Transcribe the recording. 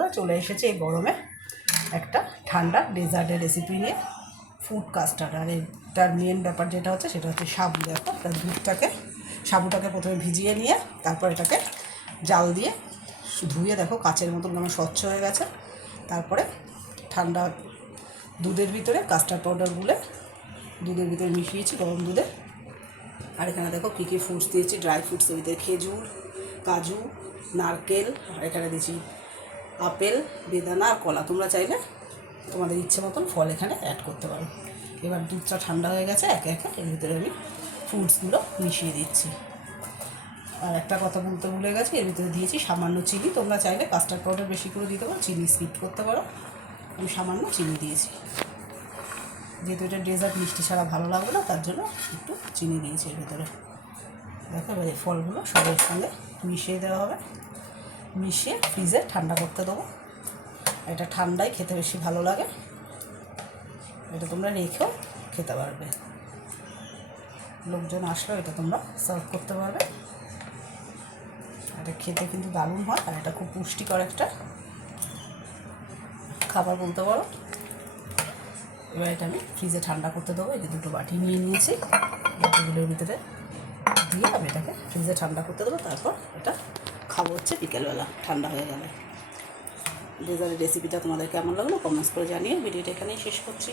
বন্ধুরা, চলে এসেছে এই গরমে একটা ঠান্ডা ডেজার্টের রেসিপি নিয়ে, ফুড কাস্টার্ড। আর এটার মেন ব্যাপার যেটা হচ্ছে সেটা হচ্ছে সাবু। দেখো, তার সাবুটাকে প্রথমে ভিজিয়ে নিয়ে তারপর এটাকে জাল দিয়ে ধুয়ে দেখো কাচের মতন কেমন স্বচ্ছ হয়ে গেছে। তারপরে ঠান্ডা দুধের ভিতরে কাস্টার্ড পাউডার গুলে দুধের ভিতরে মিশিয়েছি, গরম দুধে। আর এখানে দেখো কী কী ফ্রুটস দিয়েছি, ড্রাই ফ্রুটসের ভিতরে খেজুর, কাজু, নারকেল, আর এখানে দিয়েছি আপেল, বেদানা আর কলা। তোমরা চাইলে তোমাদের ইচ্ছে মতন ফল এখানে অ্যাড করতে পারো। এবার দুধটা ঠান্ডা হয়ে গেছে, একে একে এর ভিতরে আমি ফ্রুটসগুলো মিশিয়ে দিচ্ছি। আর একটা কথা বলতে ভুলে গেছি, এর ভিতরে দিয়েছি সামান্য চিনি। তোমরা চাইলে কাস্টার্ড পাউডার বেশি করে দিতে পারো, চিনি স্কিপ করতে পারো। আমি সামান্য চিনি দিয়েছি, যেহেতু এটা ডেজার্ট মিষ্টি ছাড়া ভালো লাগবে না, তার জন্য একটু চিনি দিয়েছি এর ভিতরে। দেখো, এবার এই ফলগুলো সবের সঙ্গে মিশিয়ে দেওয়া হবে, মিশিয়ে ফ্রিজে ঠান্ডা করতে দেবো। এটা ঠান্ডায় খেতে বেশি ভালো লাগে, এটা তোমরা রেখেও খেতে পারবে। লোকজন আসলেও এটা তোমরা সার্ভ করতে পারবে। এটা খেতে কিন্তু দারুণ হয়, আর এটা খুব পুষ্টিকর একটা খাবার বলতে পারো। এবার এটা আমি ফ্রিজে ঠান্ডা করতে দেবো। এই যে দুটো বাটি নিয়ে নিয়েছি, বাটিগুলোর ভিতরে দিয়ে আমি এটাকে ফ্রিজে ঠান্ডা করতে দেবো। তারপর এটা খাবো হচ্ছে বিকেলবেলা ঠান্ডা হয়ে গেলে। ডেজার্টের রেসিপিটা তোমাদের কেমন লাগলো কমেন্টস করে জানিয়ে ভিডিওটা এখানেই শেষ করছি।